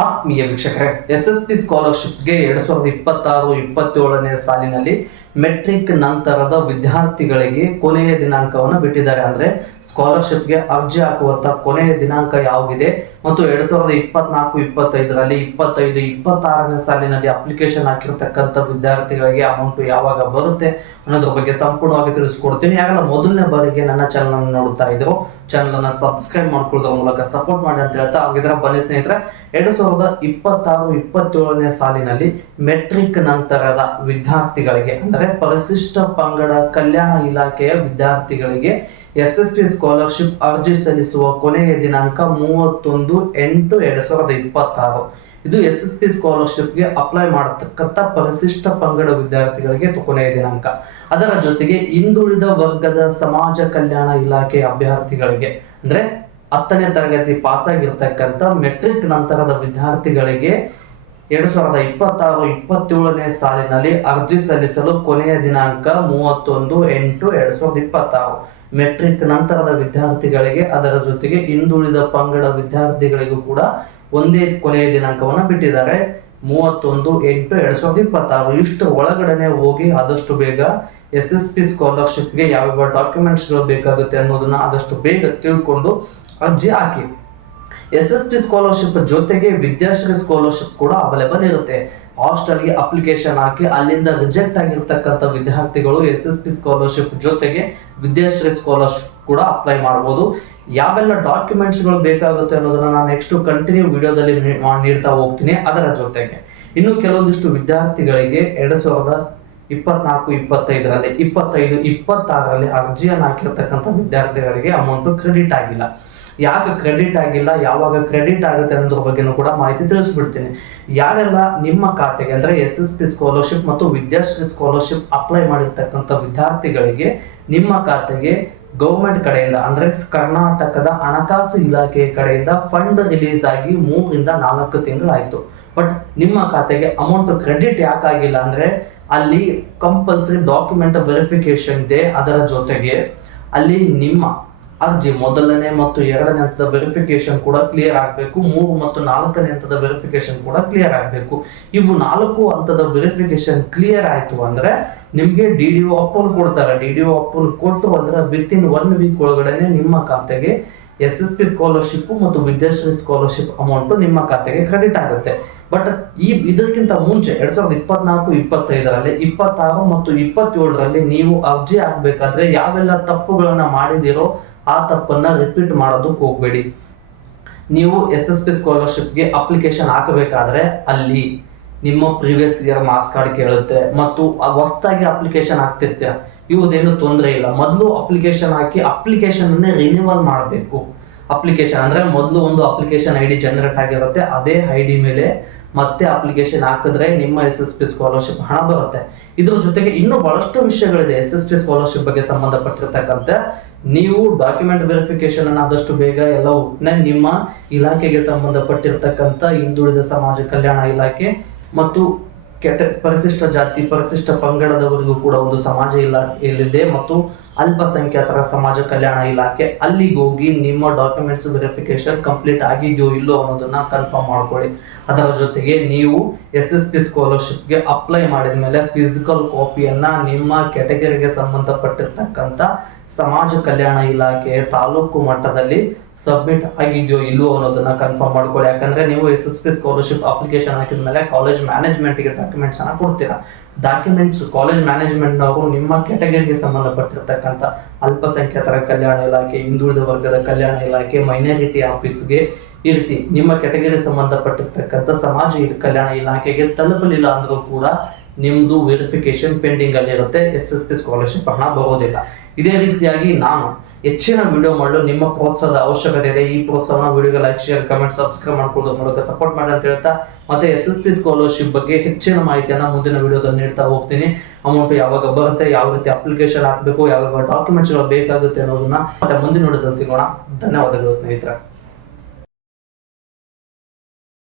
ಆತ್ಮೀಯ ವೀಕ್ಷಕರೇ, ಎಸ್ಎಸ್ಪಿ ಸ್ಕಾಲರ್ಶಿಪ್ಗೆ 2026-27ನೇ ಸಾಲಿನಲ್ಲಿ ಮೆಟ್ರಿಕ್ ನಂತರದ ವಿದ್ಯಾರ್ಥಿಗಳಿಗೆ ಕೊನೆಯ ದಿನಾಂಕವನ್ನು ಬಿಟ್ಟಿದ್ದಾರೆ. ಅಂದ್ರೆ ಸ್ಕಾಲರ್ಶಿಪ್ಗೆ ಅರ್ಜಿ ಹಾಕುವಂತ ಕೊನೆಯ ದಿನಾಂಕ ಯಾವಾಗಿದೆ ಮತ್ತು 2024-25ರಲ್ಲಿ 25-26ನೇ ಸಾಲಿನಲ್ಲಿ ಅಪ್ಲಿಕೇಶನ್ ಹಾಕಿರ್ತಕ್ಕಂಥ ವಿದ್ಯಾರ್ಥಿಗಳಿಗೆ ಅಮೌಂಟ್ ಯಾವಾಗ ಬರುತ್ತೆ ಅನ್ನೋದ್ರ ಬಗ್ಗೆ ಸಂಪೂರ್ಣವಾಗಿ ತಿಳಿಸ್ಕೊಡ್ತೀನಿ. ಯಾರೆಲ್ಲ ಮೊದಲನೇ ಬಾರಿಗೆ ನನ್ನ ಚಾನಲ್ ಅನ್ನು ನೋಡ್ತಾ ಇದ್ರು, ಚಾನಲ್ ಅನ್ನ ಸಬ್ಸ್ಕ್ರೈಬ್ ಮಾಡ್ಕೊಳ್ಳೋದ್ರ ಮೂಲಕ ಸಪೋರ್ಟ್ ಮಾಡಿ ಅಂತ ಹೇಳ್ತಾ ಹಾಗಿದ್ರೆ ಬನ್ನಿ ಸ್ನೇಹಿತರೆ, 2026-27ನೇ ಸಾಲಿನಲ್ಲಿ ಮೆಟ್ರಿಕ್ ನಂತರದ ವಿದ್ಯಾರ್ಥಿಗಳಿಗೆ ಅಂದ್ರೆ ಪರಿಶಿಷ್ಟ ಪಂಗಡ ಕಲ್ಯಾಣ ಇಲಾಖೆಯ ವಿದ್ಯಾರ್ಥಿಗಳಿಗೆ ಎಸ್ಎಸ್ಪಿ ಸ್ಕಾಲರ್ಶಿಪ್ ಅರ್ಜಿ ಸಲ್ಲಿಸುವ ಕೊನೆಯ ದಿನಾಂಕ 31/8/2026. ಇದು ಎಸ್ಎಸ್ಪಿ ಸ್ಕಾಲರ್ಶಿಪ್ಗೆ ಅಪ್ಲೈ ಮಾಡತಕ್ಕಂಥ ಪರಿಶಿಷ್ಟ ಪಂಗಡ ವಿದ್ಯಾರ್ಥಿಗಳಿಗೆ ಕೊನೆಯ ದಿನಾಂಕ. ಅದರ ಜೊತೆಗೆ ಹಿಂದುಳಿದ ವರ್ಗದ ಸಮಾಜ ಕಲ್ಯಾಣ ಇಲಾಖೆ ಅಭ್ಯರ್ಥಿಗಳಿಗೆ ಅಂದ್ರೆ 10ನೇ ತರಗತಿ ಪಾಸ್ ಆಗಿರ್ತಕ್ಕಂಥ ಮೆಟ್ರಿಕ್ ನಂತರದ ವಿದ್ಯಾರ್ಥಿಗಳಿಗೆ 2026-27ನೇ ಸಾಲಿನಲ್ಲಿ ಅರ್ಜಿ ಸಲ್ಲಿಸಲು ಕೊನೆಯ ದಿನಾಂಕ 31/8/2026. ಮೆಟ್ರಿಕ್ ನಂತರದ ವಿದ್ಯಾರ್ಥಿಗಳಿಗೆ ಅದರ ಜೊತೆಗೆ ಹಿಂದುಳಿದ ಪಂಗಡ ವಿದ್ಯಾರ್ಥಿಗಳಿಗೂ ಕೂಡ ಒಂದೇ ಕೊನೆಯ ದಿನಾಂಕವನ್ನು ಬಿಟ್ಟಿದ್ದಾರೆ, 31/8/2026. ಇಷ್ಟು ಒಳಗಡೆ ಹೋಗಿ ಆದಷ್ಟು ಬೇಗ ಎಸ್ಎಸ್ಪಿ ಸ್ಕಾಲರ್ಶಿಪ್ಗೆ ಯಾವ ಡಾಕ್ಯುಮೆಂಟ್ಸ್ಗಳು ಬೇಕಾಗುತ್ತೆ ಅನ್ನೋದನ್ನ ಆದಷ್ಟು ಬೇಗ ತಿಳ್ಕೊಂಡು ಅರ್ಜಿ ಹಾಕಿ. ಎಸ್ಎಸ್ಪಿ ಸ್ಕಾಲರ್ಶಿಪ್ ಜೊತೆಗೆ ವಿದ್ಯಾಶ್ರೀ ಸ್ಕಾಲರ್ಶಿಪ್ ಕೂಡ ಅವೈಲೇಬಲ್ ಇರುತ್ತೆ. ಹಾಸ್ಟೆಲ್ಗೆ ಅಪ್ಲಿಕೇಶನ್ ಹಾಕಿ ಅಲ್ಲಿಂದ ರಿಜೆಕ್ಟ್ ಆಗಿರ್ತಕ್ಕಂಥ ವಿದ್ಯಾರ್ಥಿಗಳು ಎಸ್ಎಸ್ಪಿ ಸ್ಕಾಲರ್ಶಿಪ್ ಜೊತೆಗೆ ವಿದ್ಯಾಶ್ರೀ ಸ್ಕಾಲರ್ಶಿಪ್ ಕೂಡ ಅಪ್ಲೈ ಮಾಡಬಹುದು. ಯಾವೆಲ್ಲ ಡಾಕ್ಯುಮೆಂಟ್ಸ್ಗಳು ಬೇಕಾಗುತ್ತೆ ಅನ್ನೋದನ್ನ ನಾನು ನೆಕ್ಸ್ಟ್ ಕಂಟಿನ್ಯೂ ವಿಡಿಯೋದಲ್ಲಿ ನೀಡ್ತಾ ಹೋಗ್ತೀನಿ. ಅದರ ಜೊತೆಗೆ ಇನ್ನು ಕೆಲವೊಂದಿಷ್ಟು ವಿದ್ಯಾರ್ಥಿಗಳಿಗೆ 2024-25ರಲ್ಲಿ 25-26ರಲ್ಲಿ ಅರ್ಜಿಯನ್ನು ಹಾಕಿರ್ತಕ್ಕಂಥ ವಿದ್ಯಾರ್ಥಿಗಳಿಗೆ ಅಮೌಂಟ್ ಕ್ರೆಡಿಟ್ ಆಗಿಲ್ಲ. ಯಾಕೆ ಕ್ರೆಡಿಟ್ ಆಗಿಲ್ಲ, ಯಾವಾಗ ಕ್ರೆಡಿಟ್ ಆಗುತ್ತೆ ಅನ್ನೋದ್ರ ಬಗ್ಗೆನೂ ಕೂಡ ಮಾಹಿತಿ ತಿಳಿಸ್ಬಿಡ್ತೀನಿ. ಯಾರೆಲ್ಲ ನಿಮ್ಮ ಖಾತೆಗೆ ಅಂದ್ರೆ ಎಸ್ಎಸ್ಪಿ ಸ್ಕಾಲರ್ಶಿಪ್ ಮತ್ತು ವಿದ್ಯಾಶ್ರೀ ಸ್ಕಾಲರ್ಶಿಪ್ ಅಪ್ಲೈ ಮಾಡಿರ್ತಕ್ಕಂಥ ವಿದ್ಯಾರ್ಥಿಗಳಿಗೆ ನಿಮ್ಮ ಖಾತೆಗೆ ಗೌರ್ಮೆಂಟ್ ಕಡೆಯಿಂದ ಅಂದ್ರೆ ಕರ್ನಾಟಕದ ಹಣಕಾಸು ಇಲಾಖೆಯ ಕಡೆಯಿಂದ ಫಂಡ್ ರಿಲೀಸ್ ಆಗಿ 3-4 ತಿಂಗಳಾಯ್ತು. ಬಟ್ ನಿಮ್ಮ ಖಾತೆಗೆ ಅಮೌಂಟ್ ಕ್ರೆಡಿಟ್ ಯಾಕಾಗಿಲ್ಲ ಅಂದ್ರೆ ಅಲ್ಲಿ ಕಂಪಲ್ಸರಿ ಡಾಕ್ಯುಮೆಂಟ್ ವೆರಿಫಿಕೇಶನ್ ಇದೆ. ಅದರ ಜೊತೆಗೆ ಅಲ್ಲಿ ನಿಮ್ಮ ಅರ್ಜಿ 1ನೇ ಮತ್ತು 2ನೇ ಹಂತದ ವೆರಿಫಿಕೇಶನ್ ಕೂಡ ಕ್ಲಿಯರ್ ಆಗಬೇಕು, 3 ಮತ್ತು 4ನೇ ಹಂತದ ವೆರಿಫಿಕೇಶನ್ ಕೂಡ ಕ್ಲಿಯರ್ ಆಗಬೇಕು. ಇವು 4 ಹಂತದ ವೆರಿಫಿಕೇಶನ್ ಕ್ಲಿಯರ್ ಆಯ್ತು ಅಂದ್ರೆ ನಿಮ್ಗೆ ಡಿಡಿಒ ಅಪ್ರೂವಲ್ ಕೊಡ್ತಾರೆ. ಡಿಡಿಒ ಅಪ್ರೂವಲ್ ಕೊಟ್ಟು ಅಂದ್ರೆ ವಿತಿನ್ 1 ವೀಕ್ ಒಳಗಡೆ ನಿಮ್ಮ ಖಾತೆಗೆ ಎಸ್ಎಸ್ಪಿ ಸ್ಕಾಲರ್ಶಿಪ್ ಮತ್ತು ವಿದ್ಯಾಶ್ರೀ ಸ್ಕಾಲರ್ಶಿಪ್ ಅಮೌಂಟ್ ನಿಮ್ಮ ಖಾತೆಗೆ ಕ್ರೆಡಿಟ್ ಆಗುತ್ತೆ. ಬಟ್ ಇದಕ್ಕಿಂತ ಮುಂಚೆ 2024-25ರಲ್ಲಿ 26 ಮತ್ತು 27ರಲ್ಲಿ ನೀವು ಅರ್ಜಿ ಹಾಕ್ಬೇಕಾದ್ರೆ ಯಾವೆಲ್ಲ ತಪ್ಪುಗಳನ್ನ ಮಾಡಿದಿರೋ ಆ ತಪ್ಪನ್ನ ರಿಪೀಟ್ ಮಾಡೋದಕ್ಕೆ ಹೋಗ್ಬೇಡಿ. ನೀವು ಎಸ್ಎಸ್ಪಿ ಸ್ಕಾಲರ್ಶಿಪ್ಗೆ ಅಪ್ಲಿಕೇಶನ್ ಹಾಕಬೇಕಾದ್ರೆ ಅಲ್ಲಿ ನಿಮ್ಮ ಪ್ರೀವಿಯಸ್ ಇಯರ್ ಮಾರ್ಕ್ಸ್ ಕಾರ್ಡ್ ಕೇಳುತ್ತೆ ಮತ್ತು ಹೊಸದಾಗಿ ಅಪ್ಲಿಕೇಶನ್ ಹಾಕ್ತಿರ್ತೀರ, ಇವುದೇನು ತೊಂದರೆ ಇಲ್ಲ. ಮೊದಲು ಅಪ್ಲಿಕೇಶನ್ ಹಾಕಿ ಅಪ್ಲಿಕೇಶನ್ ಅನ್ನೇ ರಿನ್ಯೂವಲ್ ಮಾಡಬೇಕು. ಅಪ್ಲಿಕೇಶನ್ ಅಂದ್ರೆ ಮೊದಲು ಒಂದು ಅಪ್ಲಿಕೇಶನ್ ಐಡಿ ಜನರೇಟ್ ಆಗಿರುತ್ತೆ, ಅದೇ ಐಡಿ ಮೇಲೆ ಮತ್ತೆ ಅಪ್ಲಿಕೇಶನ್ ಹಾಕಿದ್ರೆ ನಿಮ್ಮ ಎಸ್ಎಸ್ಪಿ ಸ್ಕಾಲರ್ಶಿಪ್ ಹಣ ಬರುತ್ತೆ. ಇದ್ರ ಜೊತೆಗೆ ಇನ್ನೂ ಬಹಳಷ್ಟು ವಿಷಯಗಳಿದೆ ಎಸ್ಎಸ್ಪಿ ಸ್ಕಾಲರ್ಶಿಪ್ ಬಗ್ಗೆ ಸಂಬಂಧಪಟ್ಟಿರ್ತಕ್ಕಂಥ. ನೀವು ಡಾಕ್ಯುಮೆಂಟ್ ವೆರಿಫಿಕೇಶನ್ ಅನ್ನು ಆದಷ್ಟು ಬೇಗ ಎಲ್ಲವೂ ನಿಮ್ಮ ಇಲಾಖೆಗೆ ಸಂಬಂಧಪಟ್ಟಿರ್ತಕ್ಕಂಥ ಹಿಂದುಳಿದ ಸಮಾಜ ಕಲ್ಯಾಣ ಇಲಾಖೆ ಮತ್ತು ಪರಿಶಿಷ್ಟ ಜಾತಿ ಪರಿಶಿಷ್ಟ ಪಂಗಡದವರಿಗೂ ಕೂಡ ಒಂದು ಸಮಾಜ ಇಲಾಖೆಯಲ್ಲಿದೆ ಮತ್ತು ಅಲ್ಪಸಂಖ್ಯಾತರ ಸಮಾಜ ಕಲ್ಯಾಣ ಇಲಾಖೆ, ಅಲ್ಲಿಗೆ ಹೋಗಿ ನಿಮ್ಮ ಡಾಕ್ಯುಮೆಂಟ್ಸ್ ವೆರಿಫಿಕೇಶನ್ ಕಂಪ್ಲೀಟ್ ಆಗಿದೆಯೋ ಇಲ್ಲೋ ಅನ್ನೋದನ್ನ ಕನ್ಫರ್ಮ್ ಮಾಡ್ಕೊಳ್ಳಿ. ಅದರ ಜೊತೆಗೆ ನೀವು ಎಸ್ಎಸ್ಪಿ ಸ್ಕಾಲರ್ಶಿಪ್ಗೆ ಅಪ್ಲೈ ಮಾಡಿದ ಮೇಲೆ ಫಿಸಿಕಲ್ ಕಾಪಿಯನ್ನ ನಿಮ್ಮ ಕೆಟಗರಿಗೆ ಸಂಬಂಧಪಟ್ಟಿರ್ತಕ್ಕಂಥ ಸಮಾಜ ಕಲ್ಯಾಣ ಇಲಾಖೆ ತಾಲೂಕು ಮಟ್ಟದಲ್ಲಿ ಸಬ್ಮಿಟ್ ಆಗಿದೆಯೋ ಇಲ್ಲೋ ಅನ್ನೋದನ್ನ ಕನ್ಫರ್ಮ್ ಮಾಡ್ಕೊಳ್ಳಿ. ಯಾಕಂದ್ರೆ ನೀವು ಎಸ್ಎಸ್ಪಿ ಸ್ಕಾಲರ್ಶಿಪ್ ಅಪ್ಲಿಕೇಶನ್ ಹಾಕಿದ ಮೇಲೆ ಕಾಲೇಜ್ ಮ್ಯಾನೇಜ್ಮೆಂಟ್ಗೆ ಡಾಕ್ಯುಮೆಂಟ್ಸ್ ಅನ್ನ ಕೊಡ್ತೀರಾ. ಡಾಕ್ಯುಮೆಂಟ್ಸ್ ಕಾಲೇಜ್ ಮ್ಯಾನೇಜ್ಮೆಂಟ್ನವರು ನಿಮ್ಮ ಕೆಟಗರಿಗೆ ಸಂಬಂಧಪಟ್ಟಿರ್ತಕ್ಕಂಥ ಅಲ್ಪಸಂಖ್ಯಾತರ ಕಲ್ಯಾಣ ಇಲಾಖೆ, ಹಿಂದುಳಿದ ವರ್ಗದ ಕಲ್ಯಾಣ ಇಲಾಖೆ, ಮೈನಾರಿಟಿ ಆಫೀಸ್ಗೆ ಈ ರೀತಿ ನಿಮ್ಮ ಕೆಟಗರಿ ಸಂಬಂಧಪಟ್ಟಿರ್ತಕ್ಕಂಥ ಸಮಾಜ ಕಲ್ಯಾಣ ಇಲಾಖೆಗೆ ತಲುಪಲಿಲ್ಲ ಅಂದ್ರೂ ಕೂಡ ನಿಮ್ದು ವೆರಿಫಿಕೇಶನ್ ಪೆಂಡಿಂಗ್ ಅಲ್ಲಿ ಇರುತ್ತೆ, ಎಸ್ಎಸ್ಪಿ ಸ್ಕಾಲರ್ಶಿಪ್ ಹಣ ಬರೋದಿಲ್ಲ. ಇದೇ ರೀತಿಯಾಗಿ ನಾನು ಹೆಚ್ಚಿನ ವಿಡಿಯೋ ಮಾಡಲು ನಿಮ್ಮ ಪ್ರೋತ್ಸಾಹದ ಅವಶ್ಯಕತೆ ಇದೆ. ಈ ಪ್ರೋತ್ಸಾಹನ ವಿಡಿಯೋಗೆ ಲೈಕ್, ಶೇರ್, ಕಮೆಂಟ್, ಸಬ್ಸ್ಕ್ರೈಬ್ ಮಾಡ್ಕೊಳ್ಳೋದ್ರ ಮೂಲಕ ಸಪೋರ್ಟ್ ಮಾಡಿ ಅಂತ ಹೇಳ್ತಾ ಮತ್ತೆ ಎಸ್ಎಸ್ಪಿ ಸ್ಕಾಲರ್ಶಿಪ್ ಬಗ್ಗೆ ಹೆಚ್ಚಿನ ಮಾಹಿತಿಯನ್ನ ಮುಂದಿನ ವಿಡಿಯೋದಲ್ಲಿ ನೀಡ್ತಾ ಹೋಗ್ತೀನಿ. ಅಮೌಂಟ್ ಯಾವಾಗ ಬರುತ್ತೆ, ಯಾವ ರೀತಿ ಅಪ್ಲಿಕೇಶನ್ ಹಾಕಬೇಕು, ಯಾವ ಡಾಕ್ಯುಮೆಂಟ್ಸ್ ಬೇಕಾಗುತ್ತೆ ಅನ್ನೋದನ್ನ ಮತ್ತೆ ಮುಂದಿನ ವಿಡಿಯೋದಲ್ಲಿ ಸಿಗೋಣ. ಧನ್ಯವಾದಗಳು ಸ್ನೇಹಿತರೆ.